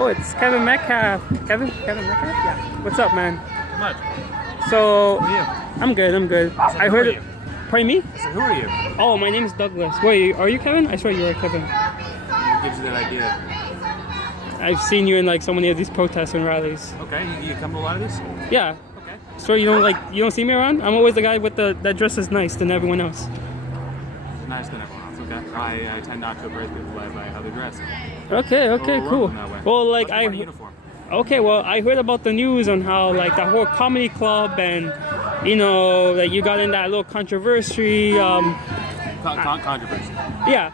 Oh, it's Kevin Metcalf. Kevin Metcalf? Yeah. What's up, man? Much. So, Who are you? I'm good. I heard it. Pardon me? I said, who are you? Oh, my name's Douglas. Wait, are you Kevin? I swear you were Kevin. What gives you that idea? I've seen you in like so many of these protests and rallies. Okay, you come to a lot of these? Yeah. Okay. So you don't see me around? I'm always the guy with that dresses nice than everyone else. Nice than everyone else, okay. I tend not to appraise people by how they dress. Okay, cool. Well, like I uniform. Okay, well, I heard about the news on how like the whole comedy club and you know like you got in that little controversy. Controversy. Yeah.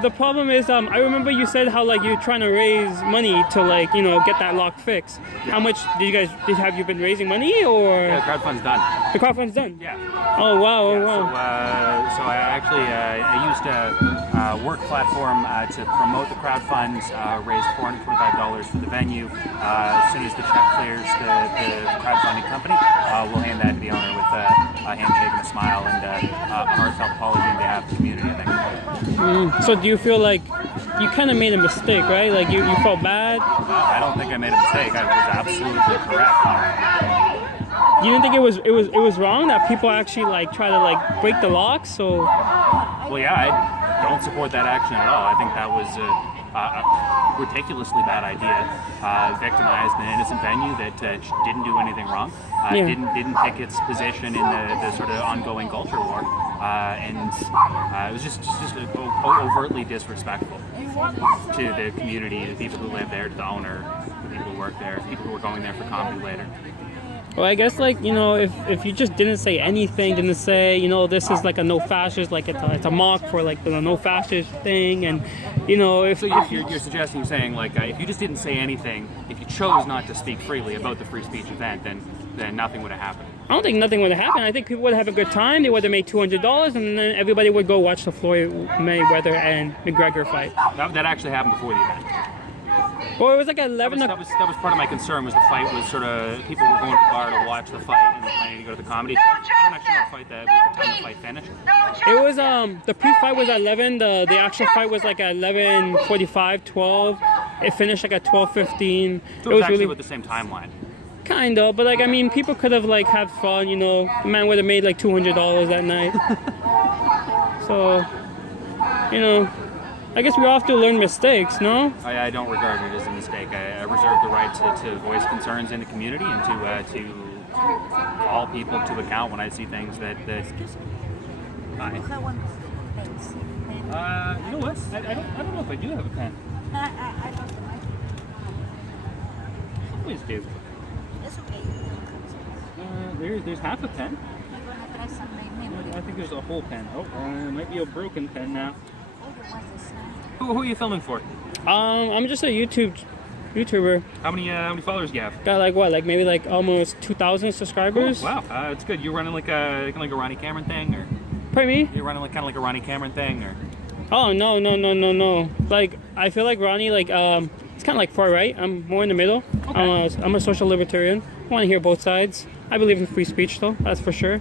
The problem is I remember you said how like you're trying to raise money to like get that lock fixed. Yeah. How much have you been raising money or? Yeah, the crowdfund's done. The crowdfund's done. Yeah. Oh wow! Yeah, Oh wow! So I actually I used a work platform to promote the crowdfund. Raised $425 for the venue. As soon as the check clears the crowdfunding company, we'll hand that to the owner with a handshake and a smile and a heartfelt apology on behalf of the community. I think. So do you feel like you kind of made a mistake, right? Like you felt bad? I don't think I made a mistake. I was absolutely correct. You didn't think it was wrong that people actually like try to like break the locks? So. Well, yeah, I don't support that action at all. I think that was a ridiculously bad idea. Victimized an innocent venue that didn't do anything wrong. Didn't pick its position in the sort of ongoing culture war. And it was just overtly disrespectful to the community, the people who live there, to the owner, the people who work there, people who were going there for comedy later. Well, I guess like if you just didn't say anything, didn't say this is like a no fascist, like it's a mock for like the no fascist thing, and if so you're suggesting, you're saying like if you just didn't say anything, if you chose not to speak freely about the free speech event, then nothing would have happened. I don't think nothing would have happened. I think people would have a good time. They would have made $200, and then everybody would go watch the Floyd Mayweather and McGregor fight. That actually happened before the event. Well, it was like 11. That was part of my concern. Was the fight was sort of people were going to the bar to watch the fight and planning to go to the comedy show. I don't actually know the fight that the time the fight finished. It was the pre-fight was at 11. The actual fight was like at 11:45, 12. It finished like at 12:15. So it was actually with the same timeline. Kind of, but like I mean, people could have like had fun. The man would have made like $200 that night. So, I guess we all have to learn mistakes, no? I don't regard it as a mistake. I reserve the right to voice concerns in the community and to call people to account when I see things that. Hi. You know what? I don't know if I do have a pen. Please do. It's okay. There's half a pen. I think there's a whole pen. Oh, it might be a broken pen now. Who are you filming for? I'm just a YouTuber. How many followers do you have? Got like maybe like almost 2,000 subscribers. Cool. Wow, that's good. You running like a Ronnie Cameron thing, or? Pardon me? You're running like a Ronnie Cameron thing, or? Oh no. Like I feel like Ronnie it's kind of like far right. I'm more in the middle. Okay. I'm a social libertarian. I want to hear both sides. I believe in free speech though. That's for sure.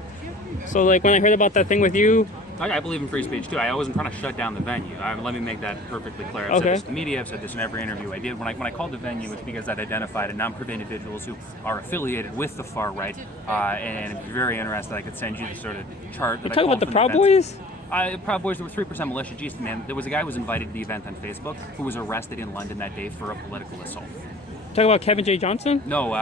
So like when I heard about that thing with you. I believe in free speech too. I wasn't trying to shut down the venue. Let me make that perfectly clear. I've said this to the media. I've said this in every interview I did. When I called the venue, it's because I'd identified a number of individuals who are affiliated with the far right, and if you're very interested, I could send you the sort of chart. You're talking about the Proud Boys? Proud Boys, there were 3% militia. Jeez, man, there was a guy who was invited to the event on Facebook who was arrested in London that day for a political assault. Talking about Kevin J. Johnson? No.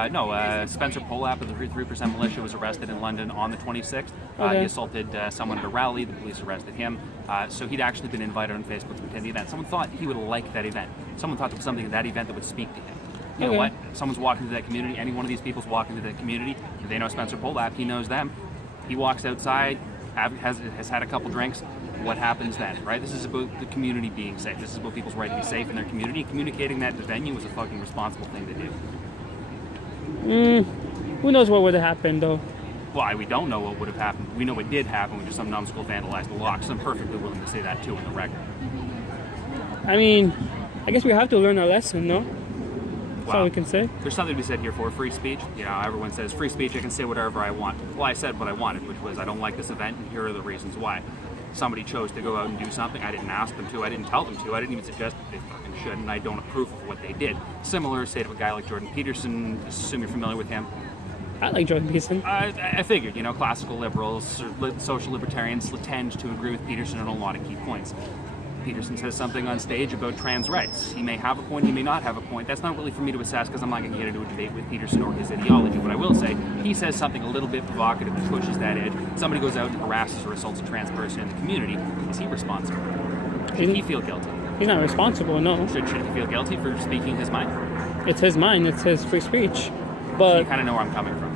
Spencer Polap of the 3% militia was arrested in London on the 26th. Okay. He assaulted someone at a rally. The police arrested him. So he'd actually been invited on Facebook to attend the event. Someone thought he would like that event. Someone thought there was something in that event that would speak to him. You know what? Someone's walking to that community. Any one of these people's walking to that community. They know Spencer Polap. He knows them. He walks outside, has had a couple drinks. What happens then, right? This is about the community being safe. This is about people's right to be safe in their community. Communicating that to the venue is a fucking responsible thing to do. Who knows what would have happened, though? Well, we don't know what would have happened. We know what did happen, which is some numbskull vandalized the locks. I'm perfectly willing to say that, too, on the record. I mean, I guess we have to learn our lesson, no? That's all we can say. There's something to be said here for free speech. Everyone says free speech, I can say whatever I want. Well, I said what I wanted, which was I don't like this event, and here are the reasons why. somebody chose to go out and do something. I didn't ask them to. I didn't tell them to. I didn't even suggest that they fucking should, and I don't approve of what they did. Similar, say, to a guy like Jordan Peterson. Assume you're familiar with him. I like Jordan Peterson. I figured, classical liberals, or social libertarians tend to agree with Peterson on a lot of key points. Peterson says something on stage about trans rights. He may have a point, he may not have a point. That's not really for me to assess because I'm not going to get into a debate with Peterson or his ideology. But I will say, he says something a little bit provocative that pushes that edge. Somebody goes out and harasses or assaults a trans person in the community. Is he responsible? Should he feel guilty? He's not responsible, no. Should he feel guilty for speaking his mind? It's his mind, it's his free speech. So But you kind of know where I'm coming from.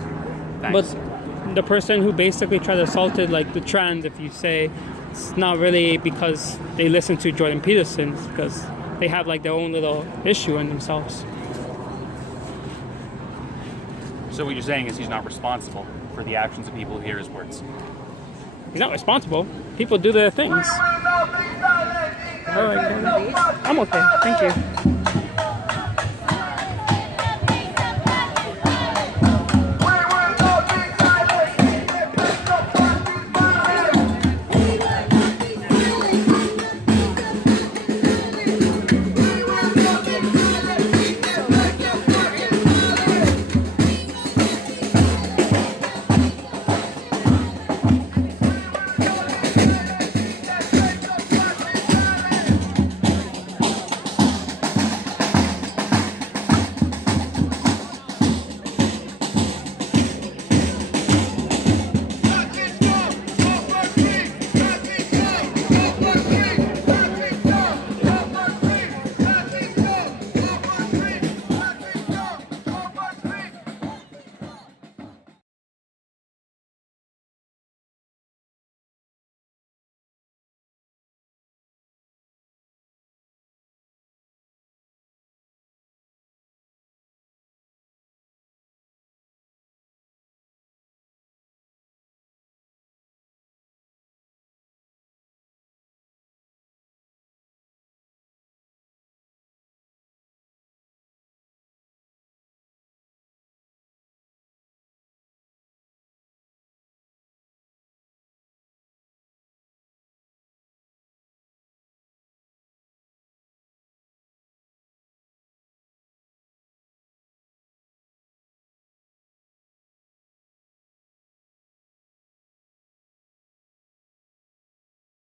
Thanks. But the person who basically tried to assault it, like the trans, if you say, it's not really because they listen to Jordan Peterson, it's because they have like their own little issue in themselves. So what you're saying is he's not responsible for the actions of people who hear his words. He's not responsible. People do their things. All right, I'm okay. Thank you.